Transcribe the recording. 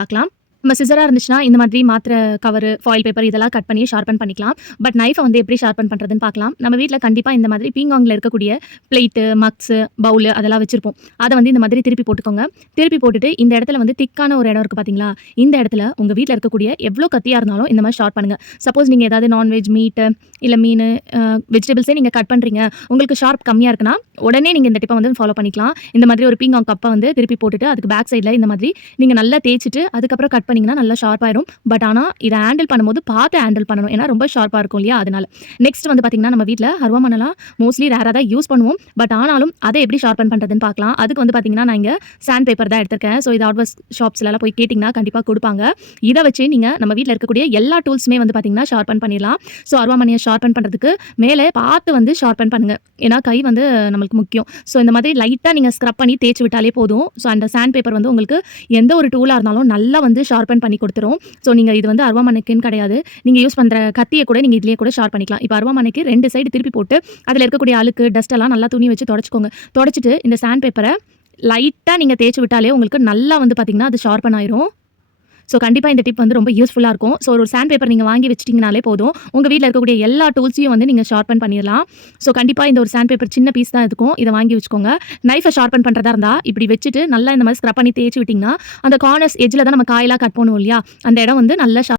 பார்க்கலாம். நம்ம சிசரா இருந்துச்சுன்னா, இந்த மாதிரி மாத்திரை கவரு, ஃபாயில் பேப்பர் இதெல்லாம் கட் பண்ணி ஷார்ப்பன் பண்ணிக்கலாம். பட் நைஃப வந்து எப்படி ஷார்ப்பன் பண்றதுன்னு பார்க்கலாம். நம்ம வீட்ல கண்டிப்பா இந்த மாதிரி பீங்காங்ல இருக்கக்கூடிய பிளேட்டு, மக்ஸு, பவுலு அதெல்லாம் வச்சிருப்போம். அத வந்து இந்த மாதிரி திருப்பி போட்டுக்கோங்க. திருப்பி போட்டுட்டு இந்த இடத்துல வந்து திக்கான ஒரு இடம் இருக்கு பார்த்தீங்களா? இந்த இடத்துல உங்க வீட்ல இருக்கக்கூடிய எவ்ளோ கத்தியா இருந்தாலும் இந்த மாதிரி ஷார்ப் பண்ணுங்க. சப்போஸ் நீங்க ஏதாவது நான்வெஜ், மீட்டு இல்ல மீனு, வெஜிடபிள்ஸே நீங்க கட் பண்றீங்க. உங்களுக்கு ஷார்ப் கம்மியா இருக்குன்னா, உடனே நீங்க இந்த டிப்ப வந்து ஃபாலோ பண்ணிக்கலாம். இந்த மாதிரி ஒரு பீங்காங் கப்ப வந்து திருப்பி போட்டுட்டு, அதுக்கு பேக் சைட்ல இந்த மாதிரி நீங்க நல்லா தேய்ச்சுட்டு, அதுக்கப்புறம் கட் பண்ணீங்கன்னா நல்லா ஷார்ப் ஆயிரும். பட் ஆனா இத ஹேண்டில் பண்ணும்போது பார்த்து ஹேண்டில் பண்ணணும். ஏன்னா ரொம்ப ஷார்ப்பா இருக்கும் இல்லையா? அதனால. நெக்ஸ்ட் வந்து பார்த்தீங்கன்னா, நம்ம வீட்ல அருவாமனைலாம் மோஸ்ட்லி ரேரா தான் யூஸ் பண்ணுவோம். பட் ஆனாலும் அத எப்படி ஷார்ப்பன் பண்றதுன்னு பார்க்கலாம். அதுக்கு வந்து பார்த்தீங்கன்னா, நான் இங்க சாண்ட் பேப்பர் தான் எடுத்திருக்கேன். ஸோ இது ஹார்ட்வேர் ஷாப்ஸ்லலாம் போய் கேட்டீங்கன்னா கண்டிப்பா குடுப்பாங்க. இத வச்சு நீங்க நம்ம வீட்ல இருக்கக்கூடிய எல்லா டூல்ஸுமே வந்து பார்த்தீங்கன்னா, ஷார்ப்பன் பண்ணிடலாம். ஸோ அருவாமனைய ஷார்ப்பன் பண்றதுக்கு மேலே பார்த்து வந்து ஷார்ப்பன் பண்ணுங்க. ஏன்னா கை வந்து நம்மளுக்கு முக்கியம். ஸோ இந்த மாதிரி லைட்டா நீங்க ஸ்க்ரப் பண்ணி தேய்ச்சு விட்டாலே போதும். ஸோ அந்த சாண்ட் பேப்பர் வந்து உங்களுக்கு எந்த ஒரு டூலா இருந்தாலும் நல்லா வந்து ஷார்ப்பன் பண்ணி குடுத்துரும். ஸோ நீங்க இது வந்து அருவாமனைக்குன்னு கிடையாது. நீங்க யூஸ் பண்ற கத்திய கூட நீங்க இதுலயே கூட ஷார்ப் பண்ணிக்கலாம். இப்ப அருவாமனைக்கு 2 சைடு திருப்பி போட்டு, அதுல இருக்கக்கூடிய அழுக்கு, டஸ்ட் எல்லாம் நல்லா துணி வச்சு தொடச்சுக்கோங்க. தொடச்சுட்டு இந்த சாண்ட் பேப்பர லைட்டா நீங்க தேய்ச்சு விட்டாலே உங்களுக்கு நல்லா வந்து பார்த்தீங்கன்னா, அது ஷார்ப்பன் ஆயிரும். ஸோ கண்டிப்பா இந்த டிப் வந்து ரொம்ப யூஸ்ஃபுல்லா இருக்கும். ஸோ ஒரு சாண்ட் பேப்பர் நீங்க வாங்கி வச்சுட்டீங்கனாலே போதும். உங்க வீட்ல இருக்கக்கூடிய எல்லா டூல்ஸையும் வந்து நீங்க ஷார்ப்பன் பண்ணிடலாம். ஸோ கண்டிப்பா இந்த ஒரு சாண்ட் பேப்பர் சின்ன பீஸ் தான் இருக்கும். இத வாங்கி வச்சுக்கோங்க. நைஃப ஷார்ப்பன் பண்றதா இருந்தா, இப்படி வச்சுட்டு நல்லா இந்த மாதிரி ஸ்க்ரப் பண்ணி தேய்ச்சு விட்டீங்கன்னா, அந்த கார்னர்ஸ் எட்ஜ்ல தான் நம்ம காயெல்லாம் கட் பண்ணுவோம் இல்லையா? அந்த இடம் வந்து நல்லா